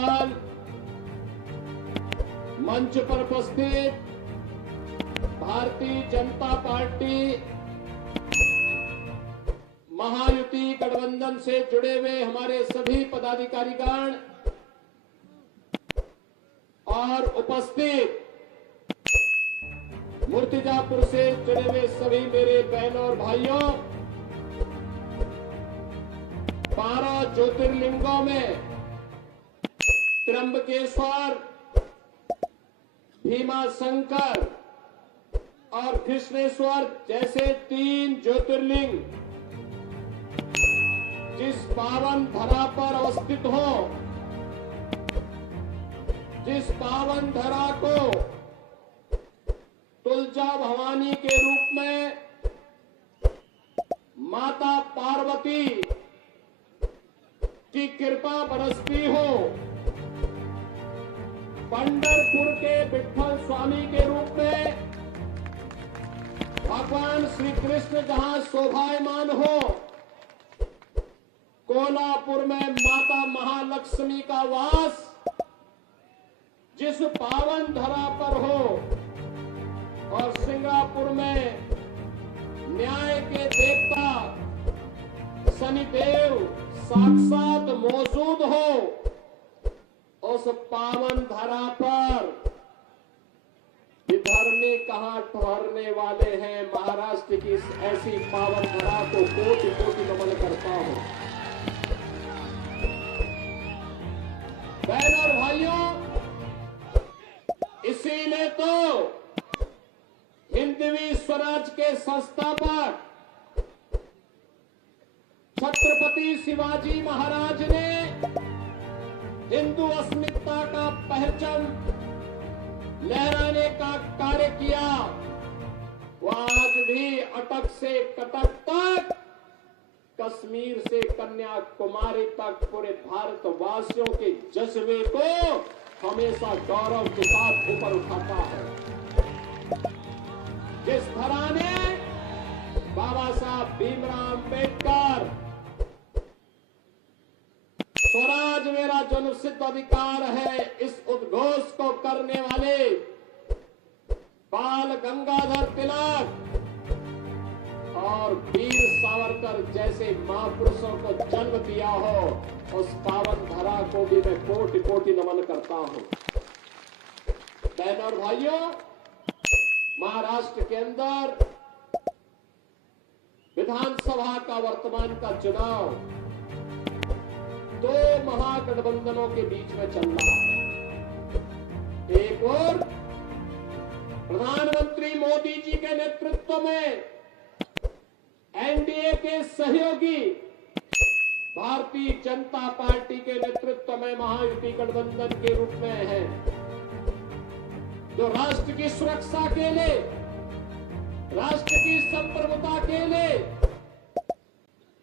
जायसवाल, मंच पर उपस्थित भारतीय जनता पार्टी महायुति गठबंधन से जुड़े हुए हमारे सभी पदाधिकारीगण और उपस्थित मूर्तिजापुर से जुड़े हुए सभी मेरे बहनों और भाइयों, 12 ज्योतिर्लिंगों में त्र्यंबकेश्वर, भीमाशंकर और कृष्णेश्वर जैसे 3 ज्योतिर्लिंग जिस पावन धरा पर अवस्थित हो, जिस पावन धरा को तुलजा भवानी के रूप में माता पार्वती की कृपा बरसती हो, पंढरपुर के विठ्ठल स्वामी के रूप में भगवान श्री कृष्ण जहां शोभायमान हो, कोल्हापुर में माता महालक्ष्मी का वास जिस पावन धरा पर हो, और सिंगापुर में न्याय के देवता शनिदेव साक्षात मौजूद हो, उस पावन धरा पर विधर्मी कहां ठहरने वाले हैं। महाराष्ट्र की ऐसी पावन धरा को कोटि कोटि नमन करता हूं। बहनों और भाइयों, इसीलिए तो हिंदवी स्वराज के संस्थापक छत्रपति शिवाजी महाराज ने हिंदू अस्मिता का पहचान लहराने का कार्य किया। वो आज भी अटक से कटक तक, कश्मीर से कन्याकुमारी तक पूरे भारतवासियों के जज्बे को हमेशा गौरव के साथ ऊपर उठाता है। जिस धरा ने बाबा साहब भीमराव अंबेडकर स्वराज मेरा जन्मसिद्ध अधिकार है, इस उद्घोष को करने वाले बाल गंगाधर तिलक और वीर सावरकर जैसे महापुरुषों को जन्म दिया हो, उस पावन धरा को भी मैं कोटि कोटि नमन करता हूं। बहनों और भाइयों, महाराष्ट्र के अंदर विधानसभा का वर्तमान का चुनाव 2 महागठबंधनों के बीच में चल रहा है। एक और प्रधानमंत्री मोदी जी के नेतृत्व में एनडीए के सहयोगी भारतीय जनता पार्टी के नेतृत्व में महायुति गठबंधन के रूप में है, जो राष्ट्र की सुरक्षा के लिए, राष्ट्र की संप्रभुता के लिए,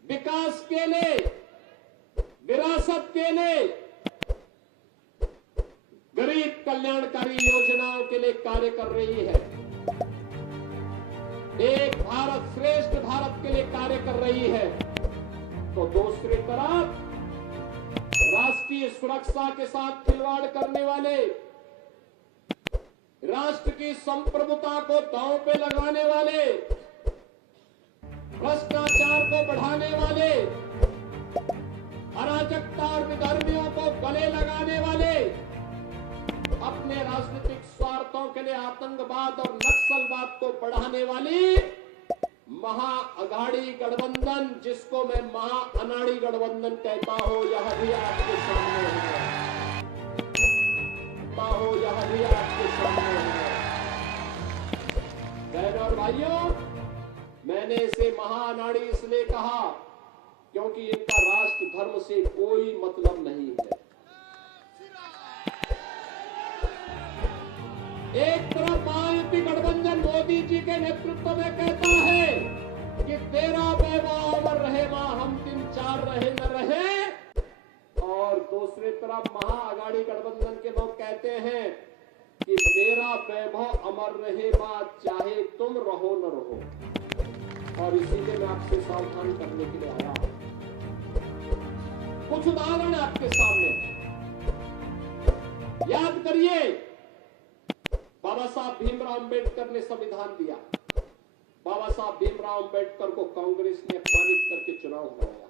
विकास के लिए, विरासत के लिए, गरीब कल्याणकारी योजनाओं के लिए कार्य कर रही है, एक भारत श्रेष्ठ भारत के लिए कार्य कर रही है, तो दूसरी तरफ राष्ट्रीय सुरक्षा के साथ खिलवाड़ करने वाले, राष्ट्र की संप्रभुता को दांव पे लगाने वाले, भ्रष्टाचार को बढ़ाने वाले, अराजकता और विधर्मियों को गले लगाने वाले, अपने राजनीतिक स्वार्थों के लिए आतंकवाद और नक्सलवाद को बढ़ाने वाली महाअघाड़ी गठबंधन, जिसको मैं महाअनाड़ी गठबंधन कहता हूं, यह भी आपके सामने है। यह भी आपके सामने है। बहनों और भाइयों, मैंने इसे महाअनाड़ी इसलिए कहा क्योंकि इनका राष्ट्र धर्म से कोई मतलब नहीं है। एक तरफ महायुति गठबंधन मोदी जी के नेतृत्व में कहता है कि तेरा वैभव अमर रहे, मां हम 3-4 रहे न रहे, और दूसरी तरफ महाअघाड़ी गठबंधन के लोग कहते हैं कि मेरा वैभव अमर रहे, मां चाहे तुम रहो न रहो। और इसीलिए मैं आपसे सावधान करने के लिए आया हूं। कुछ उदाहरण आपके सामने। करिए। बाबा साहब भीमराव अंबेडकर ने संविधान दिया। बाबा साहब भीमराव अंबेडकर को कांग्रेस ने अपमानित करके चुनाव कराया।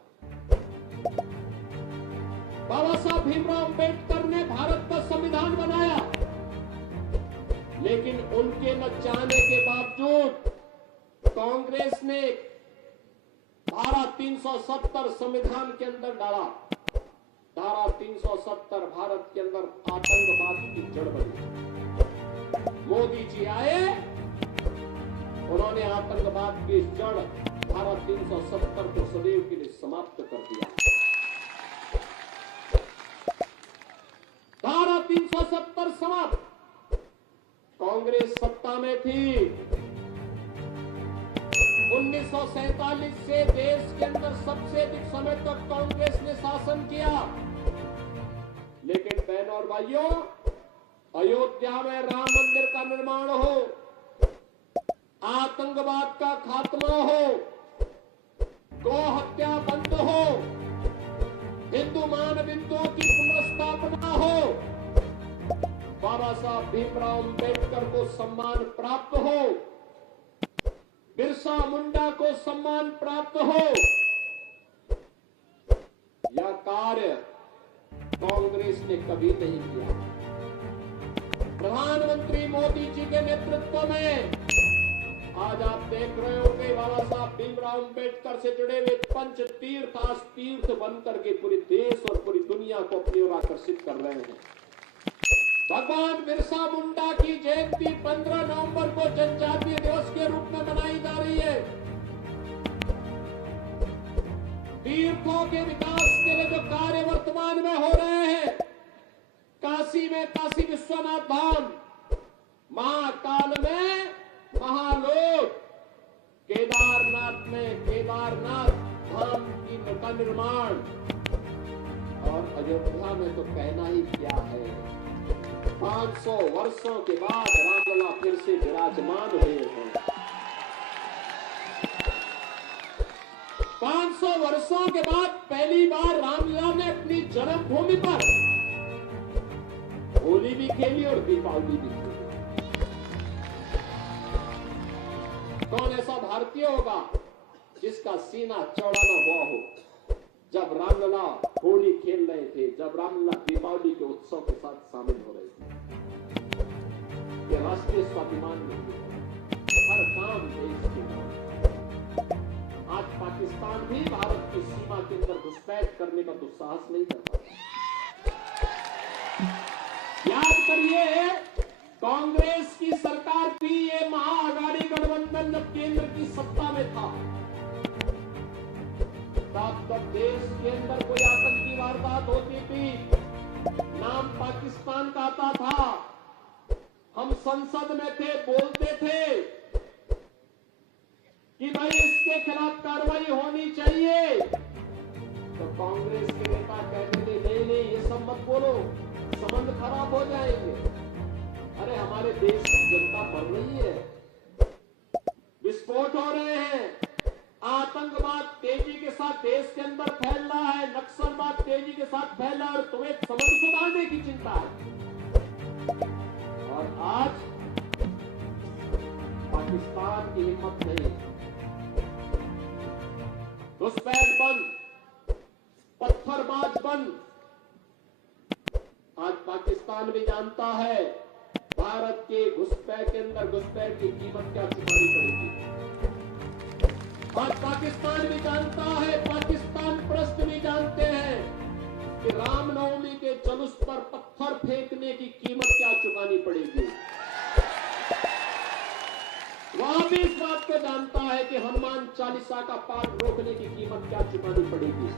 बाबा साहब भीमराव अंबेडकर ने भारत का संविधान बनाया, लेकिन उनके न चाहने के बावजूद कांग्रेस ने धारा 370 संविधान के अंदर डाला। धारा 370 भारत के अंदर आतंकवाद की जड़ बनी। मोदी जी आए, उन्होंने आतंकवाद की जड़ धारा 370 को सदैव के लिए समाप्त कर दिया। धारा 370 समाप्त। कांग्रेस सत्ता में थी। 1947 से देश के अंदर सबसे अधिक समय तक कांग्रेस ने शासन किया, लेकिन बहनों और भाइयों, अयोध्या में राम मंदिर का निर्माण हो, आतंकवाद का खात्मा हो, गौ हत्या बंद हो, हिंदू मानविंदुओं की पुनर्स्थापना हो, बाबा साहब भीमराव अंबेडकर को सम्मान प्राप्त हो, बिरसा मुंडा को सम्मान प्राप्त हो, यह कार्य कांग्रेस ने कभी नहीं किया। प्रधानमंत्री मोदी जी के नेतृत्व में आज आप देख रहे हो कि बाबा साहब भीमराव अंबेडकर से जुड़े हुए पंच तीर्थ आज तीर्थ बनकर के पूरे देश और पूरी दुनिया को अपनी ओर आकर्षित कर रहे हैं। भगवान बिरसा मुंडा की जयंती 15 नवंबर को जनजातीय दिवस के रूप में मनाई जा रही है। तीर्थों के विकास के लिए जो कार्य वर्तमान में हो रहे हैं, काशी में काशी विश्वनाथ धाम, महाकाल में महालोक, केदारनाथ में केदारनाथ धाम का निर्माण, और अयोध्या में तो कहना ही क्या है। 500 वर्षों के बाद रामलला फिर से विराजमान हुए हैं। 500 वर्षों के बाद पहली बार रामलला ने अपनी जन्मभूमि पर होली भी खेली और दीपावली भी खेली। कौन ऐसा भारतीय होगा जिसका सीना चौड़ा न हुआ हो जब रामलला होली खेल रहे थे, जब रामलला दीपावली के उत्सव के साथ शामिल हो रहे थे। ये राष्ट्रीय स्वाभिमान नहीं है, हर काम देश के नाम। आज पाकिस्तान भी भारत की सीमा के अंदर घुसपैठ करने का दुस्साहस नहीं करता। याद करिए, कांग्रेस की सरकार थी, ये महाअघाड़ी गठबंधन जब केंद्र की सत्ता में था, तब देश के अंदर कोई आतंकी वारदात होती थी, नाम पाकिस्तान का आता था। हम संसद में थे, बोलते थे कि भाई इसके खिलाफ कार्रवाई होनी चाहिए, तो कांग्रेस के नेता कहते थे नहीं, ये सब मत बोलो, संबंध खराब हो जाएंगे। अरे हमारे देश की जनता मर रही है, विस्फोट हो रहे हैं, आतंकवाद तेजी के साथ देश के अंदर फैल रहा है, नक्सलवाद तेजी के साथ फैल रहा है, और तुम्हें संबंध सुधारने की चिंता है। और आज पाकिस्तान की हिम्मत नहीं, घुसपैठ बंद, पत्थरबाज बंद। आज पाकिस्तान भी जानता है भारत के घुसपैठ के अंदर घुसपैठ की कीमत क्या चुकानी पड़ेगी। आज पाकिस्तान भी जानता है, पाकिस्तान प्रस्त भी जानते हैं कि रामनवमी के जुलूस पर पत्थर फेंकने की कीमत क्या चुकानी पड़ेगी। वह भी इस बात को जानता है कि हनुमान चालीसा का पाठ रोकने की कीमत क्या चुकानी पड़ेगी।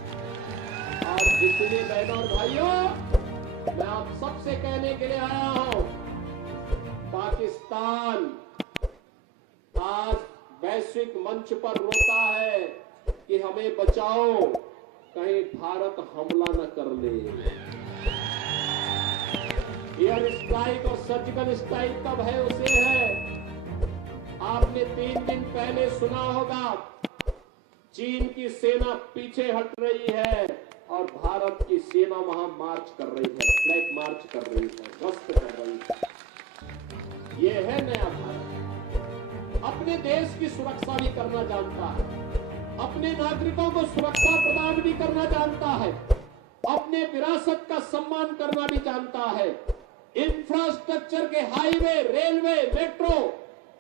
और इसलिए बहनों और भाइयों, मैं आप सबसे कहने के लिए आया हूं, पाकिस्तान आज वैश्विक मंच पर रोता है कि हमें बचाओ, कहीं भारत हमला न कर ले। एयर स्ट्राइक और सर्जिकल स्ट्राइक कब है उसे है। आपने 3 दिन पहले सुना होगा, चीन की सेना पीछे हट रही है और भारत की सेना वहां मार्च कर रही है, फ्लैग मार्च कर रही है, गश्त कर रही है। सुरक्षा भी करना जानता है, अपने नागरिकों को सुरक्षा प्रदान भी करना जानता है, अपने विरासत का सम्मान करना भी जानता है। इंफ्रास्ट्रक्चर के highway, railway, metro,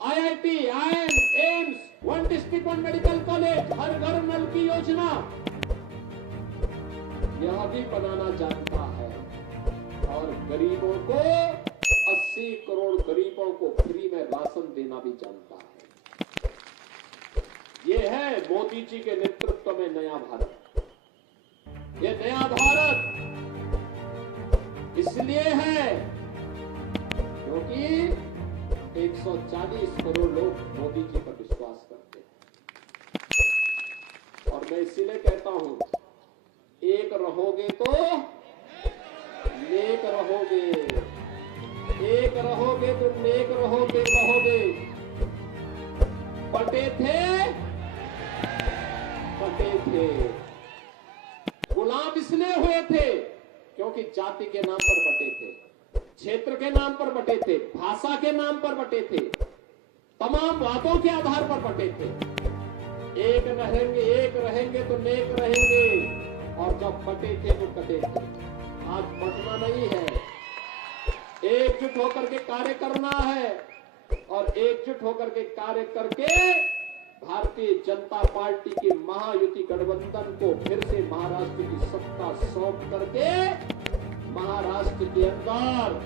IIT, IIM, AIIMS, one district one medical college, हर घर नल की योजना, यह भी बनाना जानता है। और गरीबों को 80 करोड़ गरीबों को फ्री में राशन देना भी जानता है। ये है मोदी जी के नेतृत्व में नया भारत। ये नया भारत इसलिए है क्योंकि 140 करोड़ लोग मोदी जी पर विश्वास करते हैं। और मैं इसीलिए कहता हूं, एक रहोगे तो नेक रहोगे, एक रहोगे तो नेक रहोगे। बटे थे, गुलाम इसलिए हुए थे क्योंकि जाति के नाम पर बटे थे, क्षेत्र के नाम पर बटे थे, भाषा के नाम पर बटे थे, तमाम बातों के आधार पर बटे थे। एक रहेंगे तो नेक रहेंगे, और जब बटे थे तो कटे थे। आज बटना नहीं है, एकजुट होकर के कार्य करना है, और एकजुट होकर के कार्य करके भारतीय जनता पार्टी की महायुति गठबंधन को फिर से महाराष्ट्र की सत्ता सौंप करके महाराष्ट्र के अंदर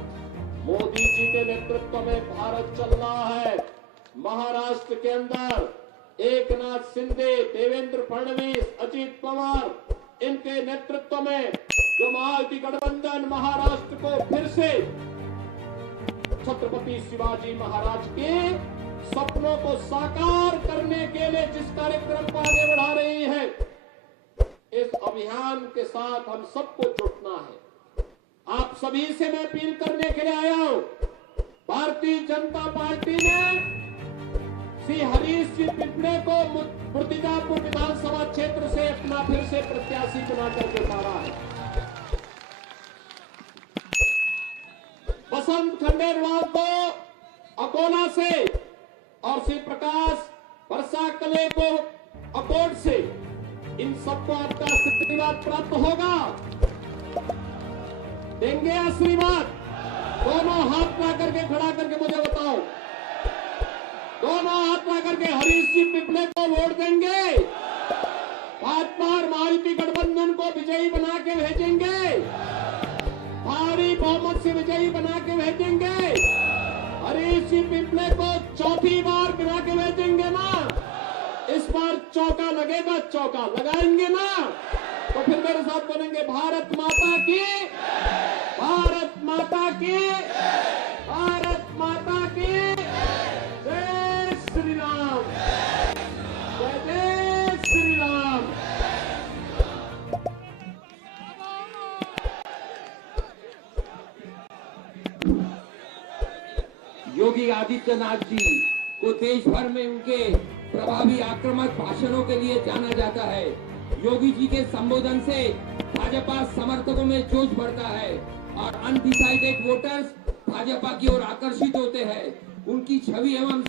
मोदी जी के नेतृत्व में भारत चल रहा है। महाराष्ट्र के अंदर एकनाथ शिंदे, देवेंद्र फडणवीस, अजित पवार, इनके नेतृत्व में जो महायुति गठबंधन महाराष्ट्र को फिर से छत्रपति शिवाजी महाराज के सपनों को साकार करने के लिए जिस कार्यक्रम को आगे बढ़ा रही है, इस अभियान के साथ हम सबको जुटना है। आप सभी से मैं अपील करने के लिए आया हूं। भारतीय जनता पार्टी ने श्री हरीश जी पिपले को मुर्तिजापुर विधानसभा क्षेत्र से अपना फिर से प्रत्याशी बना करके उतारा है। बसंत खंडेलवाल को अकोला से और श्री प्रकाश परसाकले को अकोट से, इन सबको आपका आशीर्वाद प्राप्त होगा। देंगे आशीर्वाद? दोनों हाथ ला करके खड़ा करके मुझे बताओ, दोनों हाथ ला करके हरीश जी पिपले को वोट देंगे? भाजपा और महायुति गठबंधन को विजयी बना के भेजेंगे, भारी बहुमत से विजयी बना के भेजेंगे, हरीश जी पिपले को चौथी बार बना के भेजेंगे ना? इस बार चौका लगेगा, चौका लगाएंगे ना? तो फिर मेरे साथ बोलेंगे, भारत माता की, भारत माता की, भारत माता की जय श्री राम, जय श्री राम। योगी आदित्यनाथ जी को देश भर में उनके प्रभावी आक्रामक भाषणों के लिए जाना जाता है। योगी जी के संबोधन से भाजपा समर्थकों में जोश बढ़ता है और अनडिसाइडेड वोटर्स भाजपा की ओर आकर्षित होते हैं। उनकी छवि एवं